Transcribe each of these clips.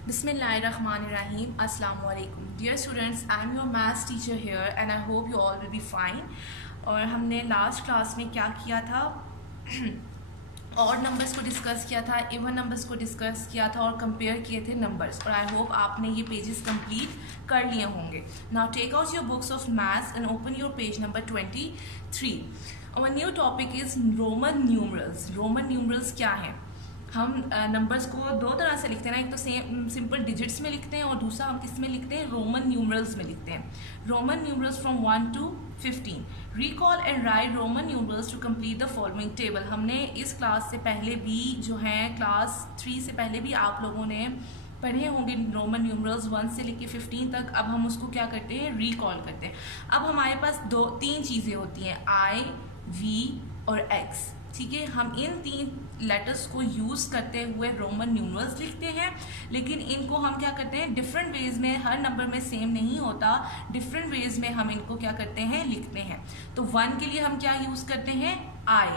Bismillahirrahmanirrahim. Assalamu alaikum. Dear students, I am your maths teacher here and I hope you all will be fine. और हमने last class में क्या किया था, और नंबर्स को डिस्कस किया था, इवन नंबर्स को डिस्कस किया था और कंपेयर किए थे नंबर्स, और आई होप आपने ये पेजेस कंप्लीट कर लिए होंगे. Now take out your books of maths and open your page number 23. और new topic is Roman numerals. Roman numerals क्या है? हम नंबर्स को दो तरह से लिखते हैं ना, एक तो सिंपल डिजिट्स में लिखते हैं और दूसरा हम किस में लिखते हैं, रोमन न्यूमरल्स में लिखते हैं. Roman numerals from 1 to 15. Recall and write Roman numerals to complete the following table. हमने इस क्लास से पहले भी जो है क्लास 3 से पहले भी आप लोगों ने पढ़े होंगे रोमन न्यूमरल्स 1 से लेके 15 तक. अब हम उसको क्या करते हैं, रिकॉल करते हैं. अब हमारे पास तीन चीज़ें होती हैं, आई, वी और एक्स. ठीक है, हम इन तीन लेटर्स को यूज़ करते हुए रोमन न्यूमरल्स लिखते हैं, लेकिन इनको हम क्या करते हैं, डिफरेंट वेज में, हर नंबर में सेम नहीं होता, डिफरेंट वेज में हम इनको क्या करते हैं, लिखते हैं. तो 1 के लिए हम क्या यूज़ करते हैं, आई.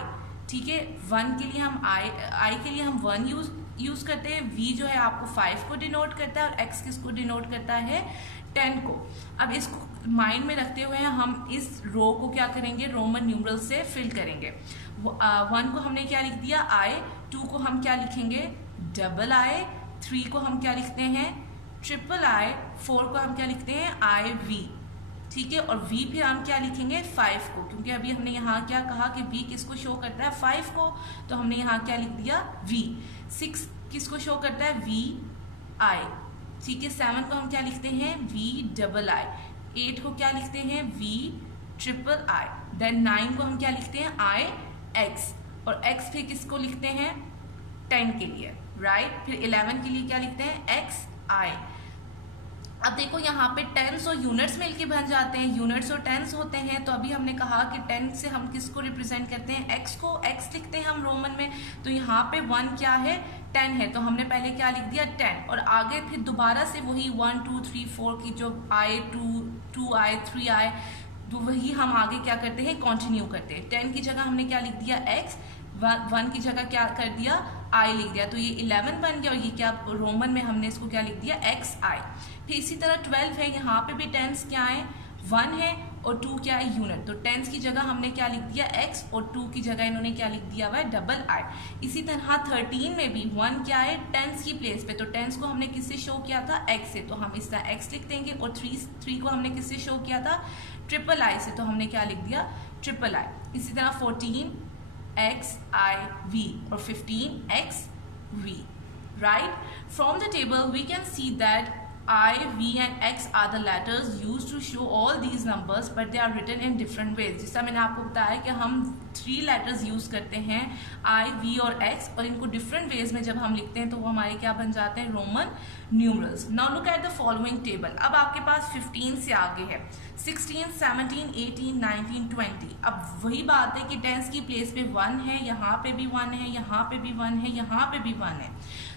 ठीक है, 1 के लिए हम आई के लिए हम 1 यूज़ करते हैं. वी जो है आपको 5 को डिनोट करता है और एक्स किसको डिनोट करता है, 10 को. अब इसको माइंड में रखते हुए हम इस रो को क्या करेंगे, रोमन न्यूमरल से फिल करेंगे. 1 को हमने क्या लिख दिया, आई. 2 को हम क्या लिखेंगे, डबल आई. 3 को हम क्या लिखते हैं, ट्रिपल आई. 4 को हम क्या लिखते हैं, आई वी. ठीक है, और v फिर हम क्या लिखेंगे, 5 को, क्योंकि अभी हमने यहाँ क्या कहा कि v किसको शो करता है, 5 को, तो हमने यहाँ क्या लिख दिया, v. 6 किसको शो करता है, v i. ठीक है, 7 को हम क्या लिखते हैं, v डबल आई. 8 को क्या लिखते हैं, v ट्रिपल आई. देन 9 को हम क्या लिखते हैं, i x, और x फिर किसको लिखते हैं, 10 के लिए, राइट. फिर 11 के लिए क्या लिखते हैं, x i. अब देखो यहाँ पे टेंस और यूनिट्स मिलके बन जाते हैं, यूनिट्स और टेंस होते हैं. तो अभी हमने कहा कि 10 से हम किसको रिप्रेजेंट करते हैं, x को. x लिखते हैं हम रोमन में, तो यहाँ पे 1 क्या है, 10 है, तो हमने पहले क्या लिख दिया, 10. और आगे फिर दोबारा से वही 1 2 3 4 की जो i 2 i 3 i, तो वही हम आगे क्या करते हैं, कंटिन्यू करते हैं. 10 की जगह हमने क्या लिख दिया, x. 1 की जगह क्या कर दिया, i लिख दिया, तो ये 11 बन गया. और ये क्या, रोमन में हमने इसको क्या लिख दिया, xi. फिर इसी तरह 12 है, यहाँ पे भी टेंस क्या है, 1 है और 2 क्या है, यूनिट. तो टेंस की जगह हमने क्या लिख दिया, x, और 2 की जगह इन्होंने क्या लिख दिया हुआ है, डबल आई. इसी तरह 13 में भी 1 क्या है, टेंस की प्लेस पे, तो टेंस को हमने किससे शो किया था, x से, तो हम इस तरह x लिख देंगे. और 3 को हमने किससे शो किया था, ट्रिपल आई से, तो हमने क्या लिख दिया, ट्रिपल आई. इसी तरह 14 x i v और 15 x v, right. From the table we can see that I, V and X are the letters used to show all these numbers, but they are written in different ways. जिसका मैंने आपको बताया कि हम 3 letters use करते हैं, I, V और X, और इनको different ways में जब हम लिखते हैं तो वो हमारे क्या बन जाते हैं, Roman numerals. Now look at the following table. अब आपके पास 15 से आगे है 16, 17, 18, 19, 20. अब वही बात है कि टेंस की प्लेस पे 1 है, यहाँ पे भी 1 है, यहाँ पे भी 1 है, यहाँ पे भी 1 है.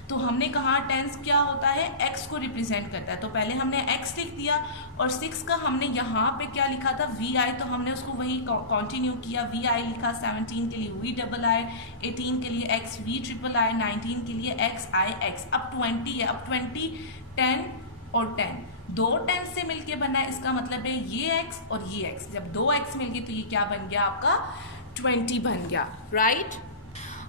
तो हमने कहा टेंस क्या होता है, x को रिप्रेजेंट करता है, तो पहले हमने x लिख दिया. और 6 का हमने यहाँ पे क्या लिखा था, vi, तो हमने उसको वही कंटिन्यू किया, vi लिखा. 17 के लिए v डबल आई, 18 के लिए x v ट्रिपल आई, 19 के लिए x i x. अब 20 है, अब 20 10 और 10 दो 10 से मिलके बना है, इसका मतलब है ये x और ये x, जब 2 x मिल गए तो ये क्या बन गया, आपका 20 बन गया, right.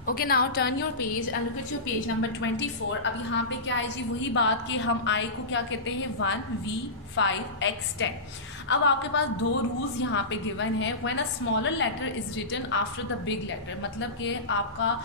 Okay, now turn your page and look at your page number 24. अब यहाँ पे क्या है जी, वही बात कि हम i को क्या कहते हैं, 1 v 5 x 10. अब आपके पास 2 रूल्स यहाँ पे गिवन है. When a smaller letter is written after the big letter, मतलब कि आपका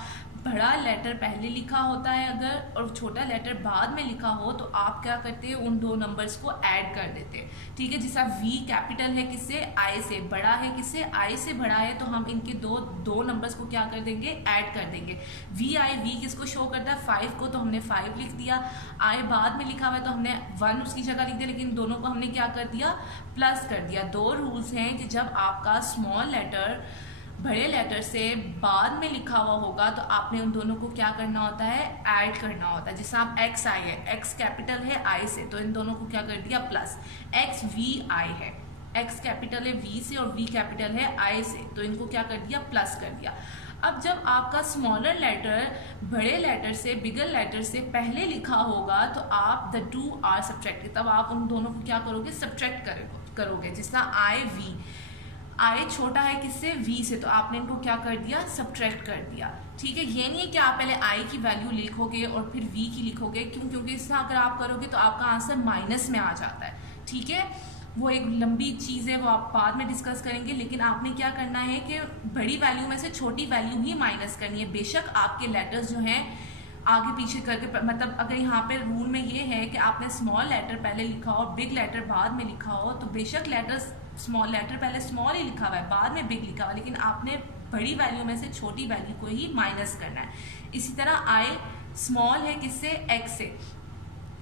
बड़ा लेटर पहले लिखा होता है अगर, और छोटा लेटर बाद में लिखा हो, तो आप क्या करते हैं, उन 2 नंबर्स को ऐड कर देते हैं. ठीक है, जैसा v कैपिटल है किससे, i से, बड़ा है किससे, i से बड़ा है, तो हम इनके दो नंबर्स को क्या कर देंगे, ऐड कर देंगे. v किसको शो करता है, 5 को, तो हमने 5 लिख दिया. i बाद में लिखा हुआ है तो हमने 1 उसकी जगह लिख दिया, लेकिन दोनों को हमने क्या कर दिया, प्लस कर दिया. 2 रूल्स हैं कि जब आपका स्मॉल लेटर बड़े लेटर से बाद में लिखा हुआ होगा तो आपने उन दोनों को क्या करना होता है, ऐड करना होता है. जैसे आप x i है, x कैपिटल है i से, तो इन दोनों को क्या कर दिया, प्लस. x v i है, x कैपिटल है v से और v कैपिटल है i से, तो इनको क्या कर दिया, प्लस कर दिया. अब जब आपका स्मॉलर लेटर बड़े लेटर से बिगर लेटर से पहले लिखा होगा तो आप द टू आर सब्ट्रैक्टेड, तब आप उन दोनों को क्या करोगे, सब्ट्रैक्ट करोगे। जिस तरह आई वी, आई छोटा है किससे, वी से, तो आपने इनको क्या कर दिया, सब्ट्रैक्ट कर दिया। ठीक है, ये नहीं है कि आप पहले आई की वैल्यू लिखोगे और फिर वी की लिखोगे, क्यों, क्योंकि इससे अगर आप करोगे तो आपका आंसर माइनस में आ जाता है। ठीक है, वो एक लंबी चीज़ है, वो आप बाद में डिस्कस करेंगे, लेकिन आपने क्या करना है कि बड़ी वैल्यू में से छोटी वैल्यू ही माइनस करनी है। बेशक आपके लेटर्स जो हैं आगे पीछे करके, मतलब अगर यहाँ पे रूल में ये है कि आपने स्मॉल लेटर पहले लिखा हो और बिग लेटर बाद में लिखा हो, तो बेशक लेटर्स स्मॉल लेटर पहले स्मॉल ही लिखा हुआ है, बाद में बिग लिखा हुआ है, लेकिन आपने बड़ी वैल्यू में से छोटी वैल्यू को ही माइनस करना है। इसी तरह आई स्मॉल है किससे, एक्स से,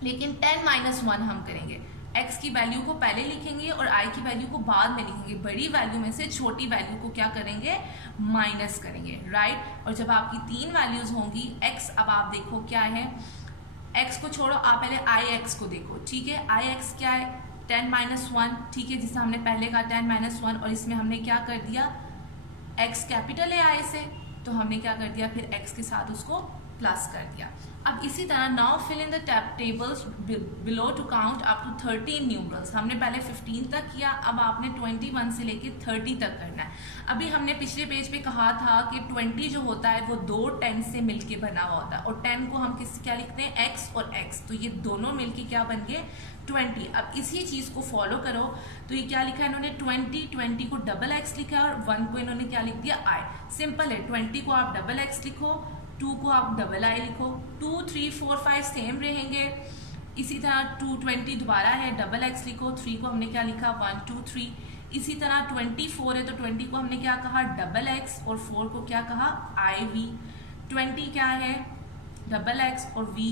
लेकिन 10-1 हम करेंगे, x की वैल्यू को पहले लिखेंगे और i की वैल्यू को बाद में लिखेंगे। बड़ी वैल्यू में से छोटी वैल्यू को क्या करेंगे, माइनस करेंगे, राइट। और जब आपकी 3 वैल्यूज होंगी, x, अब आप देखो क्या है, x को छोड़ो, आप पहले ix को देखो। ठीक है, ix क्या है, 10-1, ठीक है, जिसे हमने पहले कहा 10-1, और इसमें हमने क्या कर दिया, x कैपिटल है i से, तो हमने क्या कर दिया, फिर x के साथ उसको प्लस कर दिया। अब इसी तरह now fill in the tables below to count up to 13 numerals. हमने पहले 15 तक किया, अब आपने 21 से लेके 30 तक करना है। अभी हमने पिछले पेज पे कहा था कि 20 जो होता है वो 2 10 से मिलके बना हुआ होता है, और 10 को हम क्या लिखते हैं, x और x, तो ये दोनों मिलके क्या बन गए, 20। अब इसी चीज़ को फॉलो करो, तो ये क्या लिखा है इन्होंने, 20 को डबल x लिखा है, और 1 को इन्होंने क्या लिख दिया, i। सिंपल है, 20 को आप डबल x लिखो, 2 को आप डबल आई लिखो, 2 3 4 5 सेम रहेंगे। इसी तरह 220 दोबारा है, डबल x लिखो, 3 को हमने क्या लिखा, 1 2 3। इसी तरह 24 है, तो 20 को हमने क्या कहा, डबल x, और 4 को क्या कहा, आई वी। 20 क्या है, डबल x, और v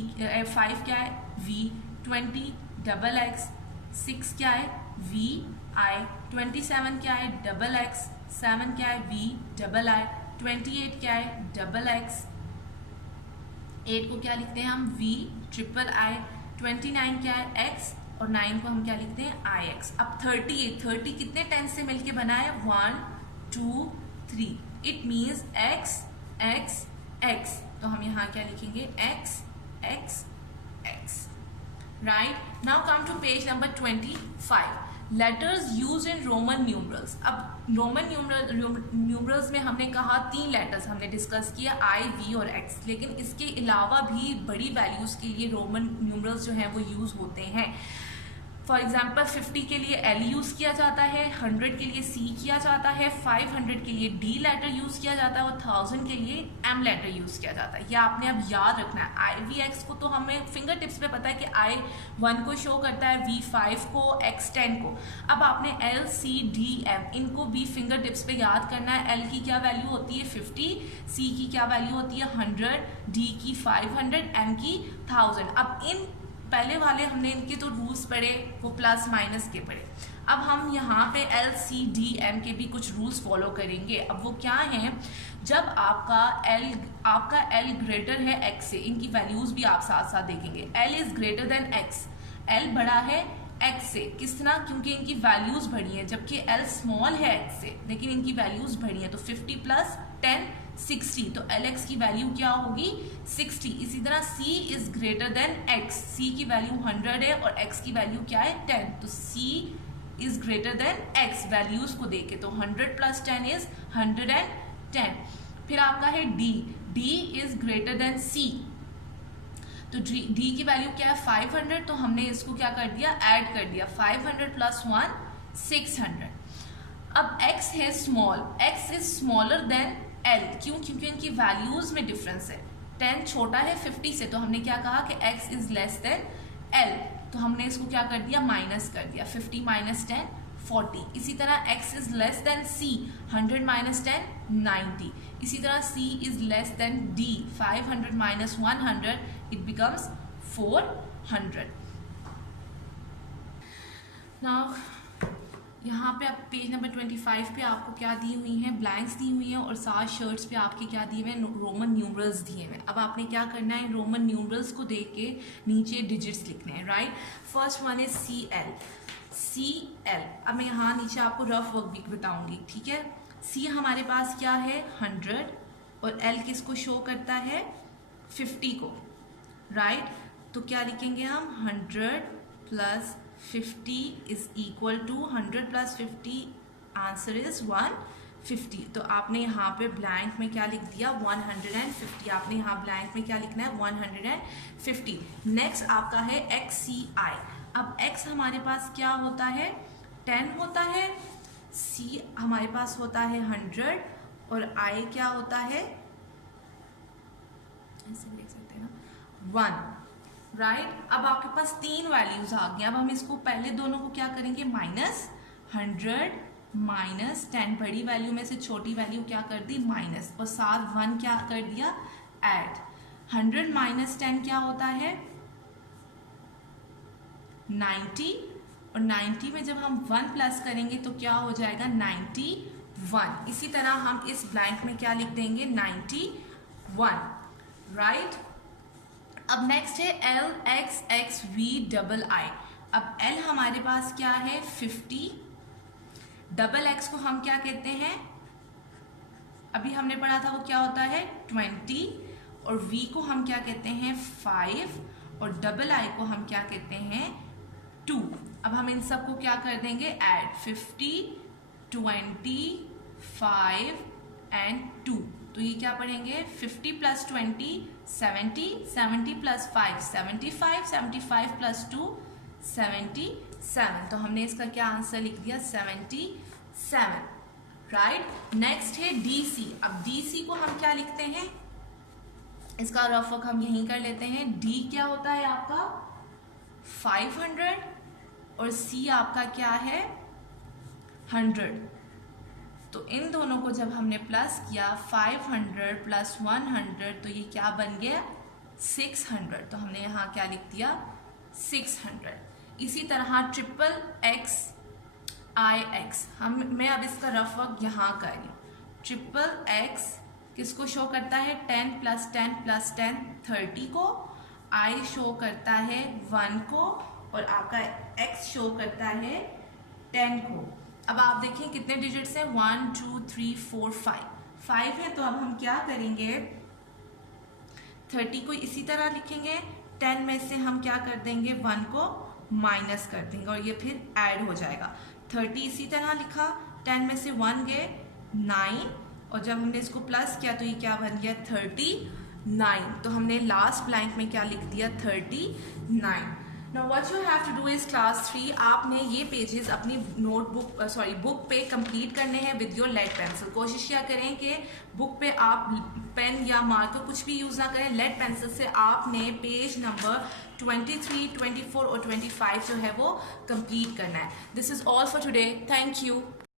5 क्या है, v। 20 डबल x, 6 क्या है, v i। 27 क्या है, डबल x, 7 क्या है, v डबल i। 28 क्या है, डबल x, 8 को क्या लिखते हैं हम, v ट्रिपल i। 29 क्या है, x, और 9 को हम क्या लिखते हैं, ix। अब 30 कितने 10 से मिलके बना है, 1 2 3। It means x x x, तो हम यहाँ क्या लिखेंगे, x x x, right. Now come to page number 25, letters use in Roman numerals. अब रोमन न्यूमरल्स में हमने कहा 3 लेटर्स हमने डिस्कस किया, आई वी और एक्स, लेकिन इसके अलावा भी बड़ी वैल्यूज़ के लिए रोमन न्यूमरल्स जो हैं वो यूज़ होते हैं। फॉर एग्जाम्पल 50 के लिए एल यूज़ किया जाता है, 100 के लिए सी किया जाता है, 500 के लिए डी लेटर यूज़ किया जाता है, और 1000 के लिए एम लेटर यूज़ किया जाता है। ये आपने अब याद रखना है। आई वी एक्स को तो हमें फिंगर टिप्स पे पता है कि आई 1 को शो करता है, वी 5 को, एक्स 10 को। अब आपने एल सी डी एम इनको भी फिंगर टिप्स पे याद करना है। एल की क्या वैल्यू होती है, 50, सी की क्या वैल्यू होती है, 100, डी की 500, एम की 1000। अब इन पहले वाले हमने इनके तो रूल्स पढ़े, वो प्लस माइनस के पढ़े। अब हम यहाँ पे एल सी डी एम के भी कुछ रूल्स फॉलो करेंगे। अब वो क्या हैं, जब आपका एल ग्रेटर है एक्स से, इनकी वैल्यूज भी आप साथ साथ देखेंगे। L is greater than x, L बड़ा है एक्स से, किस तरह, क्योंकि इनकी वैल्यूज बढ़ी हैं, जबकि एल स्मॉल है एक्स से लेकिन इनकी वैल्यूज बढ़ी हैं। तो 50 + 10 60, तो एल एक्स की वैल्यू क्या होगी, 60। इसी तरह सी इज ग्रेटर देन एक्स, सी की वैल्यू 100 है और एक्स की वैल्यू क्या है, 10, तो c is greater than x values को देखे, तो 100 + 10 इज 110। फिर आपका है d, d is greater than c, तो डी की वैल्यू क्या है, 500, तो हमने इसको क्या कर दिया, ऐड कर दिया, 500 + 1 600। अब x है small, x is smaller than l, क्यों, क्योंकि इनकी वैल्यूज में डिफरेंस है। 10 छोटा है 50 से, तो हमने क्या कहा कि x is less than l, तो हमने इसको क्या कर दिया, माइनस कर दिया, 50 - 10 40। इसी तरह x is less than c, 100 - 10 90। इसी तरह c is less than d, 500 - 100 it becomes 400। Now यहाँ पे आप पेज नंबर 25 पे आपको क्या दी हुई हैं, ब्लैंक्स दी हुई हैं, और 7 शर्ट्स पे आपके क्या दिए हुए हैं, रोमन न्यूमरल्स दिए हुए हैं। अब आपने क्या करना है, रोमन न्यूमरल्स को देख के नीचे डिजिट्स लिखने हैं, right. First one is CL, CL। अब मैं यहाँ नीचे आपको रफ वर्क भी बताऊंगी, ठीक है। C हमारे पास क्या है, 100, और L किसको शो करता है, 50 को, राइट। तो क्या लिखेंगे हम, 100 plus 50 is equal to 100 plus 50, answer is 150। तो आपने यहाँ पे ब्लैंक में क्या लिख दिया, 150। आपने यहाँ ब्लैंक में क्या लिखना है, 150। नेक्स्ट आपका है XCI। अब X हमारे पास क्या होता है, 10 होता है, C हमारे पास होता है 100 और I क्या होता है, ऐसे लिख सकते हैं ना, 1, राइट। अब आपके पास 3 वैल्यूज आ गई। अब हम इसको पहले दोनों को क्या करेंगे, माइनस, 100 माइनस 10, बड़ी वैल्यू में से छोटी वैल्यू क्या कर दी, माइनस, और साथ 1 क्या कर दिया, ऐड। 100 माइनस 10 क्या होता है, 90, और 90 में जब हम 1 प्लस करेंगे तो क्या हो जाएगा, 91। इसी तरह हम इस ब्लैंक में क्या लिख देंगे, 91, राइट। अब नेक्स्ट है LXXVII। अब L हमारे पास क्या है, 50, डबल X को हम क्या कहते हैं, अभी हमने पढ़ा था वो क्या होता है, 20, और V को हम क्या कहते हैं, 5, और डबल I को हम क्या कहते हैं, 2। अब हम इन सबको क्या कर देंगे, ऐड, 50, 20, 5 एंड 2। तो ये क्या पढ़ेंगे, 50 प्लस 20 70, 70 प्लस 5 75, 75 प्लस 2 77। तो हमने इसका क्या आंसर लिख दिया, 77, राइट। नेक्स्ट है DC। अब DC को हम क्या लिखते हैं, इसका रफ वर्क हम यहीं कर लेते हैं। D क्या होता है आपका, 500, और C आपका क्या है, 100। तो इन दोनों को जब हमने प्लस किया, 500 प्लस 100, तो ये क्या बन गया, 600। तो हमने यहाँ क्या लिख दिया, 600। इसी तरह XXIX, मैं अब इसका रफ वर्क यहाँ कर रही हूँ। XXX किसको शो करता है, 10 प्लस 10 प्लस 10 30 को, I शो करता है 1 को, और आपका X शो करता है 10 को। अब आप देखिए कितने डिजिट्स हैं, 1 2 3 4 5 है। तो अब हम क्या करेंगे, 30 को इसी तरह लिखेंगे, 10 में से हम क्या कर देंगे, 1 को माइनस कर देंगे, और ये फिर ऐड हो जाएगा। 30 इसी तरह लिखा, 10 में से 1 गए, 9, और जब हमने इसको प्लस किया तो ये क्या बन गया, 39। तो हमने लास्ट ब्लैंक में क्या लिख दिया, 39। Now what you have to do is class 3, आपने ये पेजेस अपनी नोटबुक बुक पे कंप्लीट करने हैं विद योर लेड पेंसिल। कोशिश क्या करें कि बुक पे आप पेन या मार्कर कुछ भी यूज़ ना करें, लेड पेंसिल से आपने पेज नंबर 23, 24 और 25 जो है वो कंप्लीट करना है। This is all for today, thank you.